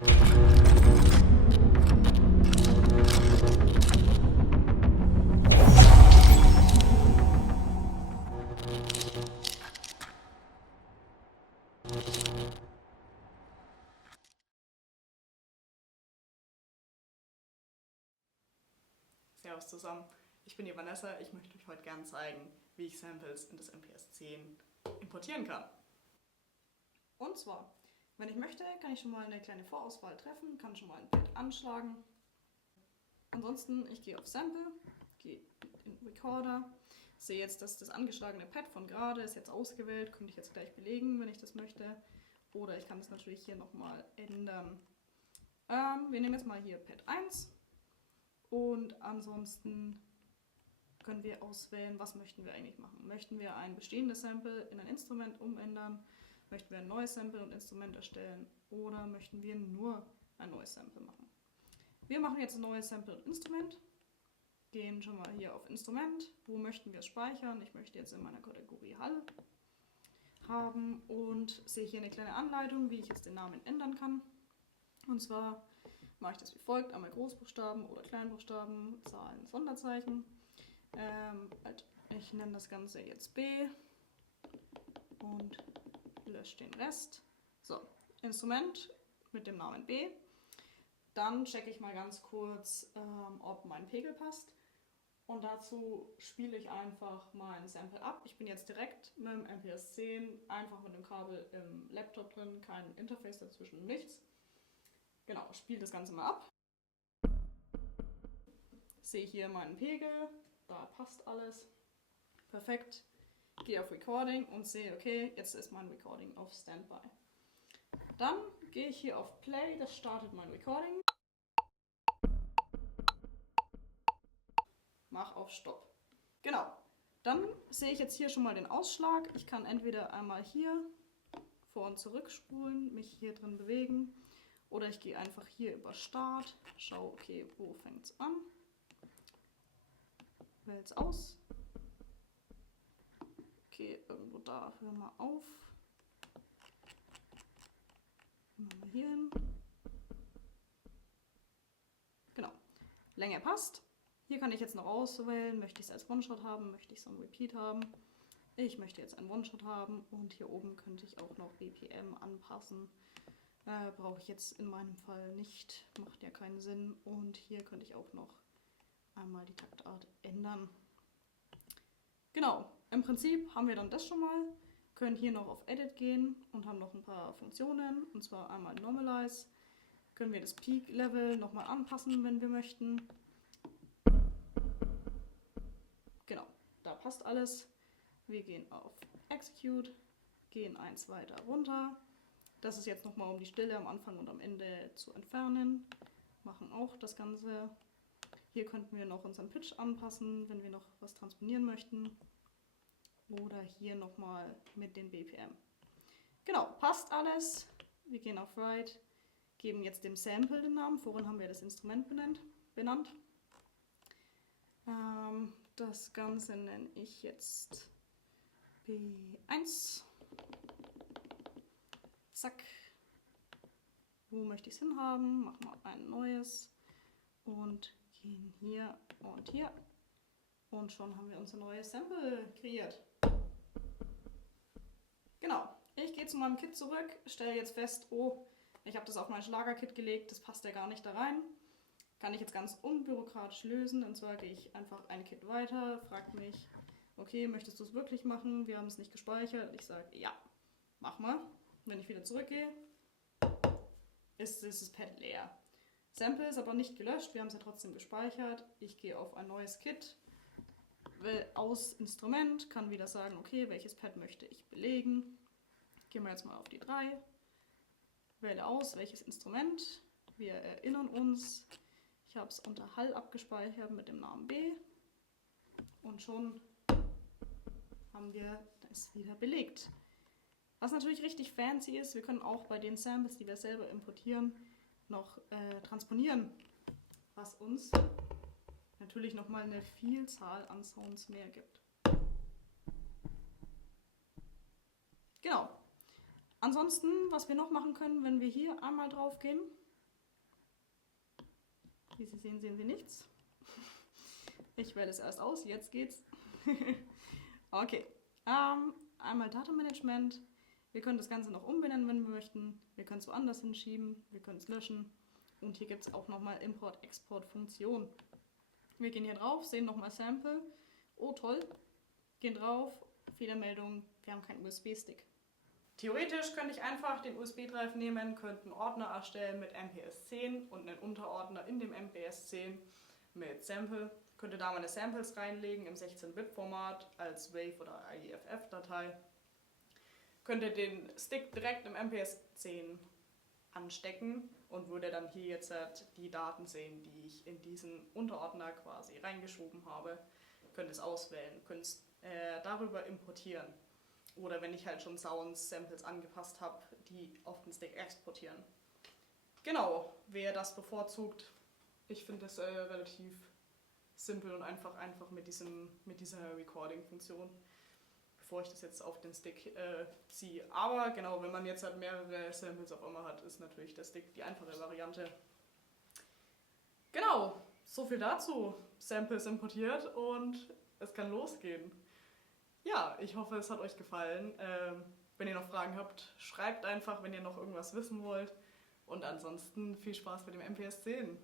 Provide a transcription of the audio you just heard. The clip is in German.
Servus zusammen, ich bin die Vanessa. Ich möchte euch heute gerne zeigen, wie ich Samples in das MPS 10 importieren kann. Und zwar, wenn ich möchte, kann ich schon mal eine kleine Vorauswahl treffen, kann schon mal ein Pad anschlagen. Ansonsten, ich gehe auf Sample, gehe in Recorder, sehe jetzt, dass das angeschlagene Pad von gerade ist jetzt ausgewählt, könnte ich jetzt gleich belegen, wenn ich das möchte. Oder ich kann das natürlich hier nochmal ändern. Wir nehmen jetzt mal hier Pad 1. Und ansonsten können wir auswählen, was möchten wir eigentlich machen. Möchten wir ein bestehendes Sample in ein Instrument umändern? Möchten wir ein neues Sample und Instrument erstellen? Oder möchten wir nur ein neues Sample machen? Wir machen jetzt ein neues Sample und Instrument. Gehen schon mal hier auf Instrument. Wo möchten wir es speichern? Ich möchte jetzt in meiner Kategorie Hall haben und sehe hier eine kleine Anleitung, wie ich jetzt den Namen ändern kann. Und zwar mache ich das wie folgt: einmal Großbuchstaben oder Kleinbuchstaben, Zahlen, Sonderzeichen. Ich nenne das Ganze jetzt B und lösche den Rest. So, Instrument mit dem Namen B. Dann checke ich mal ganz kurz, ob mein Pegel passt. Und dazu spiele ich einfach mein Sample ab. Ich bin jetzt direkt mit dem MPS 10, einfach mit dem Kabel im Laptop drin, kein Interface dazwischen, nichts. Genau, spiele das Ganze mal ab. Sehe hier meinen Pegel, da passt alles. Perfekt. Gehe auf Recording und sehe, okay, jetzt ist mein Recording auf Standby. Dann gehe ich hier auf Play, das startet mein Recording. Mach auf Stopp. Genau. Dann sehe ich jetzt hier schon mal den Ausschlag. Ich kann entweder einmal hier vor und zurück spulen, mich hier drin bewegen, oder ich gehe einfach hier über Start, schaue, okay, wo fängt es an, wähle es aus. Okay, irgendwo da, hören wir auf. Machen wir hier hin. Genau. Länge passt. Hier kann ich jetzt noch auswählen, möchte ich es als One-Shot haben, möchte ich es am Repeat haben. Ich möchte jetzt einen One-Shot haben und hier oben könnte ich auch noch BPM anpassen. Brauche ich jetzt in meinem Fall nicht, macht ja keinen Sinn. Und hier könnte ich auch noch einmal die Taktart ändern. Genau, im Prinzip haben wir dann das schon mal. Können hier noch auf Edit gehen und haben noch ein paar Funktionen. Und zwar einmal Normalize. Können wir das Peak Level nochmal anpassen, wenn wir möchten. Genau, da passt alles. Wir gehen auf Execute, gehen eins weiter runter. Das ist jetzt nochmal, um die Stille am Anfang und am Ende zu entfernen. Machen auch das Ganze. Hier könnten wir noch unseren Pitch anpassen, wenn wir noch was transponieren möchten. Oder hier nochmal mit den BPM. Genau, passt alles. Wir gehen auf Write, geben jetzt dem Sample den Namen. Vorhin haben wir das Instrument benannt. Das Ganze nenne ich jetzt B1. Zack. Wo möchte ich es hinhaben? Machen wir ein neues und gehen hier und hier. Und schon haben wir unser neues Sample kreiert. Genau, ich gehe zu meinem Kit zurück, stelle jetzt fest, oh, ich habe das auf mein Schlagerkit gelegt, das passt ja gar nicht da rein. Kann ich jetzt ganz unbürokratisch lösen, und zwar gehe ich einfach ein Kit weiter, fragt mich, okay, möchtest du es wirklich machen? Wir haben es nicht gespeichert. Ich sage, ja, mach mal. Wenn ich wieder zurückgehe, ist das Pad leer. Sample ist aber nicht gelöscht, wir haben es ja trotzdem gespeichert. Ich gehe auf ein neues Kit, aus Instrument, kann wieder sagen, okay, welches Pad möchte ich belegen. Gehen wir jetzt mal auf die 3, wähle aus, welches Instrument. Wir erinnern uns, ich habe es unter Hall abgespeichert mit dem Namen B und schon haben wir das wieder belegt. Was natürlich richtig fancy ist, wir können auch bei den Samples, die wir selber importieren, noch transponieren, was uns natürlich nochmal eine Vielzahl an Sounds mehr gibt. Genau. Ansonsten, was wir noch machen können, wenn wir hier einmal drauf gehen, Wie Sie sehen, sehen Sie nichts. Ich wähle es erst aus, jetzt geht's. Okay, einmal Datenmanagement. Wir können das Ganze noch umbenennen, wenn wir möchten. Wir können es woanders hinschieben, wir können es löschen. Und hier gibt es auch nochmal Import-Export-Funktion. Wir gehen hier drauf, sehen nochmal Sample. Oh toll, gehen drauf, Fehlermeldung, wir haben keinen USB-Stick. Theoretisch könnte ich einfach den USB-Drive nehmen, könnte einen Ordner erstellen mit MPS10 und einen Unterordner in dem MPS10 mit Sample. Könnte da meine Samples reinlegen im 16-Bit-Format als WAV oder IEFF-Datei. Könnte den Stick direkt im MPS10 anstecken und würde dann hier jetzt die Daten sehen, die ich in diesen Unterordner quasi reingeschoben habe. Könnte es auswählen, könnte es darüber importieren. Oder wenn ich halt schon Sounds, Samples angepasst habe, die auf den Stick exportieren. Genau, wer das bevorzugt, ich finde das relativ simpel und einfach mit dieser Recording-Funktion, bevor ich das jetzt auf den Stick ziehe. Aber genau, wenn man jetzt halt mehrere Samples auf einmal hat, ist natürlich der Stick die einfache Variante. Genau, so viel dazu. Samples importiert und es kann losgehen. Ja, ich hoffe, es hat euch gefallen. Wenn ihr noch Fragen habt, schreibt einfach, wenn ihr noch irgendwas wissen wollt. Und ansonsten viel Spaß mit dem MPS10.